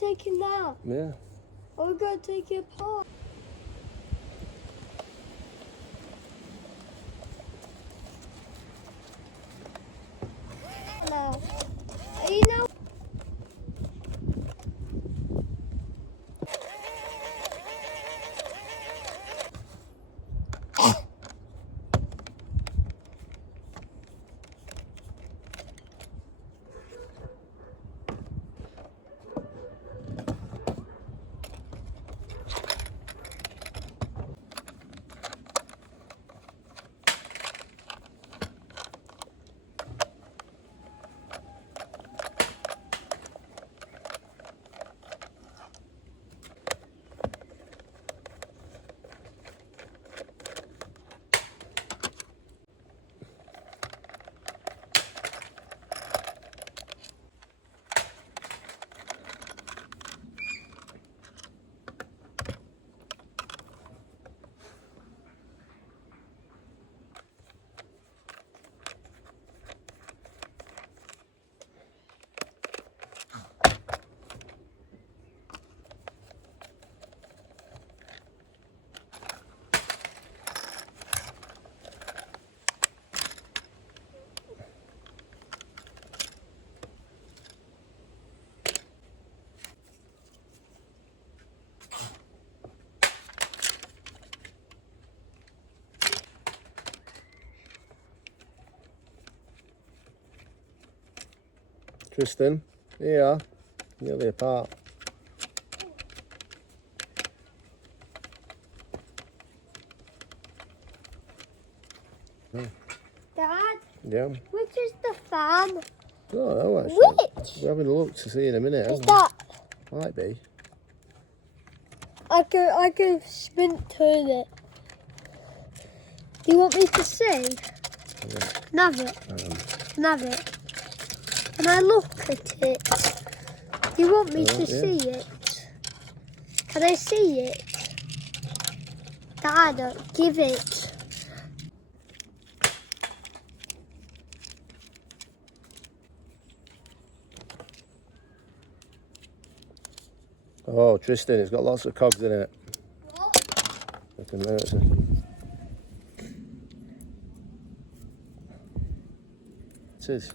you taking that? Yeah. Or we're going to take it apart? No. You know. Tristan, here you are. Nearly apart. Dad, Yeah. which is the fan? Oh, no, actually. Which? We're having a look to see in a minute. Is Aren't that? we? Might be. I can spin turn it. Do you want me to see? Yeah. Nav it. Nav it. Can I look at it? Do you want me to yeah. see it? Can I see it? Dad, give it. Oh, Tristan, it's got lots of cogs in it. What? I can notice it. It is.